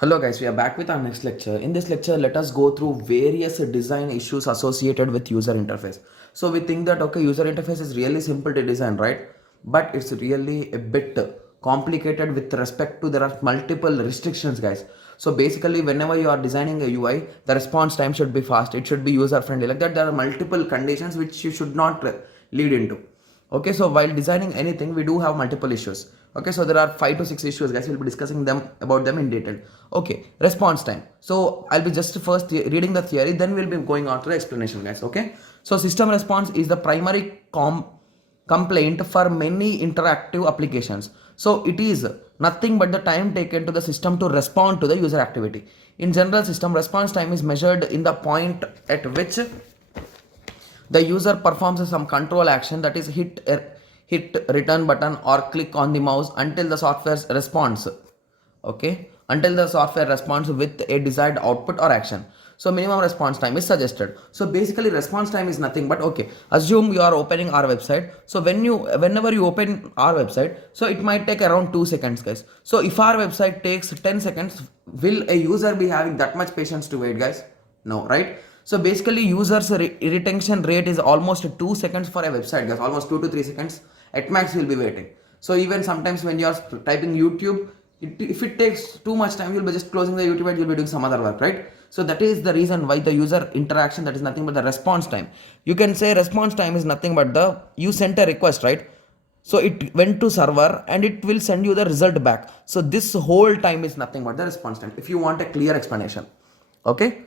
Hello guys, we are back with our next lecture. In this lecture, let us go through various design issues associated with user interface. So we think that okay, user interface is really simple to design, right? But it's really a bit complicated with respect to there are multiple restrictions, guys. So basically, whenever you are designing a UI, the response time should be fast. It should be user friendly. Like that, there are multiple conditions which you should not lead into. Okay, so while designing anything, we do have multiple issues. Okay, so there are 5 to 6 issues, guys. We'll be discussing them about them in detail. Okay, response time. So I'll be just first reading the theory, then we'll be going on to the explanation, guys. Okay, so system response is the primary complaint for many interactive applications. So it is nothing but the time taken to the system to respond to the user activity. In general, system response time is measured in the point at which the user performs some control action, that is hit return button or click on the mouse until the software responds. Okay, until the software responds with a desired output or action. So minimum response time is suggested. So basically response time is nothing but, okay, assume you are opening our website. So whenever you open our website, so it might take around 2 seconds, guys. So if our website takes 10 seconds, will a user be having that much patience to wait, guys? No, right? So basically users retention rate is almost 2 seconds for a website, guys. Almost 2 to 3 seconds at max you'll be waiting. So even sometimes when you are typing YouTube, if it takes too much time, you'll be just closing the YouTube and you'll be doing some other work, right? So that is the reason why the user interaction, that is nothing but the response time. You can say response time is nothing but the you sent a request, right? So it went to server and it will send you the result back. So this whole time is nothing but the response time, if you want a clear explanation. Okay,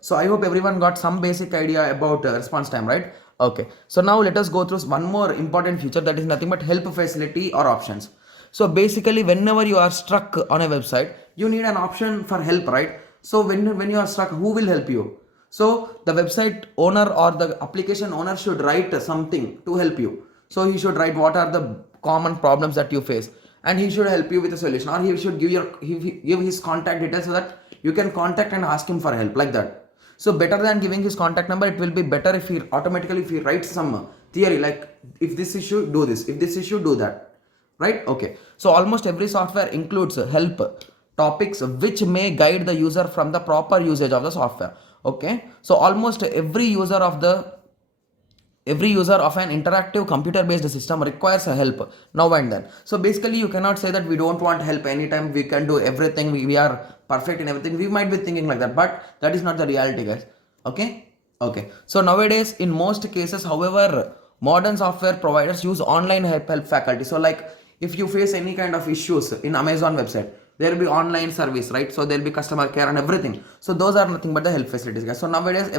so I hope everyone got some basic idea about response time, right? Okay, so now let us go through one more important feature, that is nothing but help facility or options. So basically whenever you are stuck on a website, you need an option for help, right? So when you are stuck, who will help you? So the website owner or the application owner should write something to help you. So he should write what are the common problems that you face, and he should help you with a solution, or he should give his contact details so that you can contact and ask him for help, like that. So better than giving his contact number, it will be better if he automatically, if he writes some theory like, if this issue do this, if this issue do that, right? Okay, so almost every software includes help topics which may guide the user from the proper usage of the software. Okay, so almost every user of an interactive computer based system requires a help now and then. So basically you cannot say that we don't want help anytime, we can do everything, we are perfect in everything. We might be thinking like that, but that is not the reality, guys. Okay, so nowadays in most cases, however, modern software providers use online help faculty. So like if you face any kind of issues in Amazon website, there will be online service, right? So there will be customer care and everything. So those are nothing but the help facilities, guys. So nowadays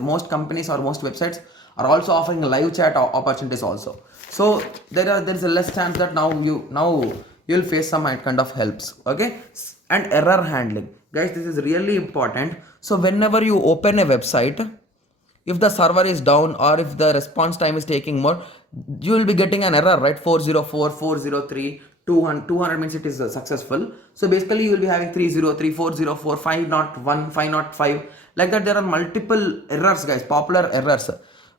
most companies or most websites are also offering live chat opportunities also. So there's a less chance that you'll face some kind of helps. Okay, and error handling, guys, this is really important. So whenever you open a website, if the server is down or if the response time is taking more, you will be getting an error, right? 404, 403, 200 means it is successful. So basically you will be having 303, 404, 501, 505, like that. There are multiple errors, guys, popular errors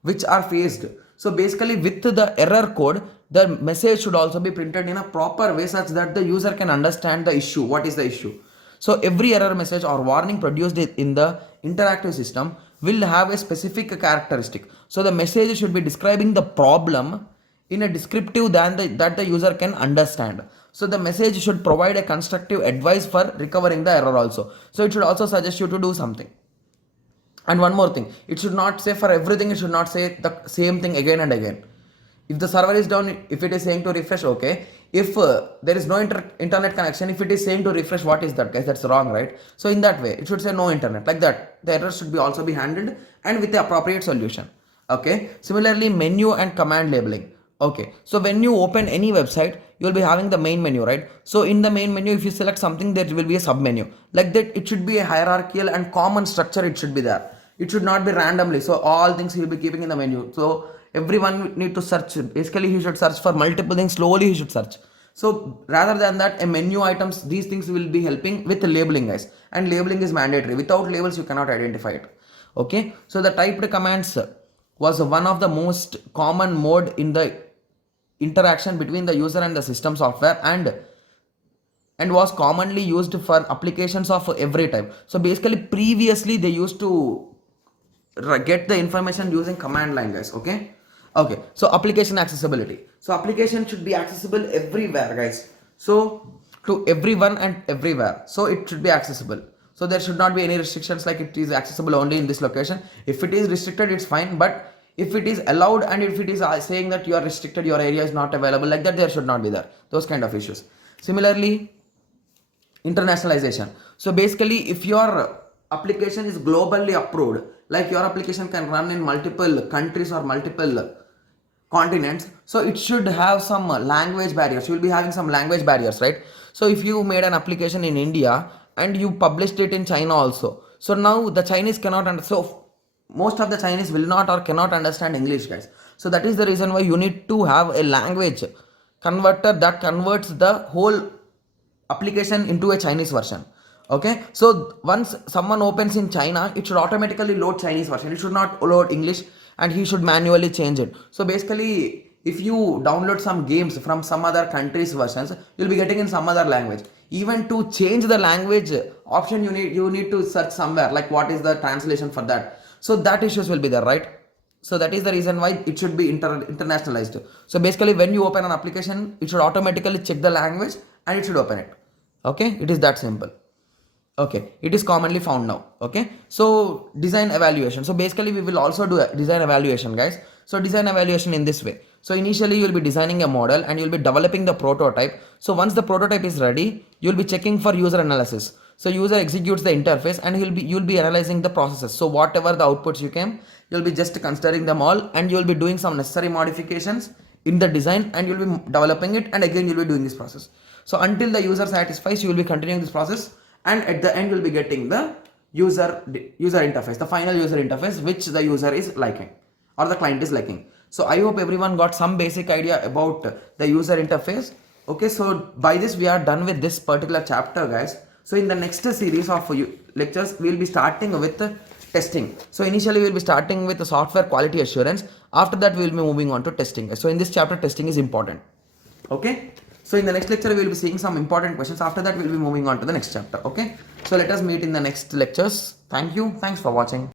which are faced. So basically with the error code, the message should also be printed in a proper way such that the user can understand the issue, what is the issue. So every error message or warning produced in the interactive system will have a specific characteristic. So the message should be describing the problem in a descriptive that the user can understand. So the message should provide a constructive advice for recovering the error also. So it should also suggest you to do something. And one more thing, it should not say for everything, it should not say the same thing again and again. If the server is down, if it is saying to refresh, okay. If there is no internet connection, if it is saying to refresh, what is that, guys? That's wrong, right? So in that way, it should say no internet, like that. The error should be also be handled and with the appropriate solution. Okay. Similarly, menu and command labeling. Okay. So when you open any website, you will be having the main menu, right? So in the main menu, if you select something, there will be a sub menu. Like that, it should be a hierarchical and common structure. It should be there. It should not be randomly. So all things he will be keeping in the menu. So everyone need to search. Basically he should search for multiple things, slowly he should search. So rather than that, a menu items, these things will be helping with labeling, guys, and labeling is mandatory. Without labels you cannot identify it. Okay, so the typed commands was one of the most common mode in the interaction between the user and the system software, and and was commonly used for applications of every type. So basically previously they used to get the information using command line, guys. Okay, so application accessibility. So application should be accessible everywhere, guys. So to everyone and everywhere, so it should be accessible. So there should not be any restrictions like it is accessible only in this location. If it is restricted, it's fine, but if it is allowed and if it is saying that you are restricted, your area is not available, like that, there should not be there, those kind of issues. Similarly, internationalization. So basically if your application is globally approved, like your application can run in multiple countries or multiple continents, so it should have some language barriers. You will be having some language barriers, right? So if you made an application in India and you published it in China also, so now the Chinese cannot so most of the Chinese will not or cannot understand English, guys. So that is the reason why you need to have a language converter that converts the whole application into a Chinese version. Okay, so once someone opens in China, it should automatically load Chinese version. It should not load English, and he should manually change it. So basically, if you download some games from some other country's versions, you'll be getting in some other language. Even to change the language option, you need to search somewhere like what is the translation for that. So that issues will be there, right? So that is the reason why it should be internationalized. So basically when you open an application, it should automatically check the language and it should open it. Okay, it is that simple. Okay, it is commonly found now. Okay, so design evaluation. So basically we will also do a design evaluation, guys. So design evaluation in this way. So initially you will be designing a model and you will be developing the prototype. So once the prototype is ready, you will be checking for user analysis. So user executes the interface and you'll be analyzing the processes. So whatever the outputs you came, you'll be just considering them all and you'll be doing some necessary modifications in the design and you'll be developing it, and again you'll be doing this process. So until the user satisfies, you will be continuing this process, and at the end you'll be getting the user interface, the final user interface which the user is liking or the client is liking. So I hope everyone got some basic idea about the user interface. Okay, so by this we are done with this particular chapter, guys. So in the next series of lectures, we will be starting with testing. So initially we will be starting with the software quality assurance. After that we will be moving on to testing. So in this chapter, testing is important. Okay, so in the next lecture we will be seeing some important questions. After that we will be moving on to the next chapter. Okay, so let us meet in the next lectures. Thank you. Thanks for watching.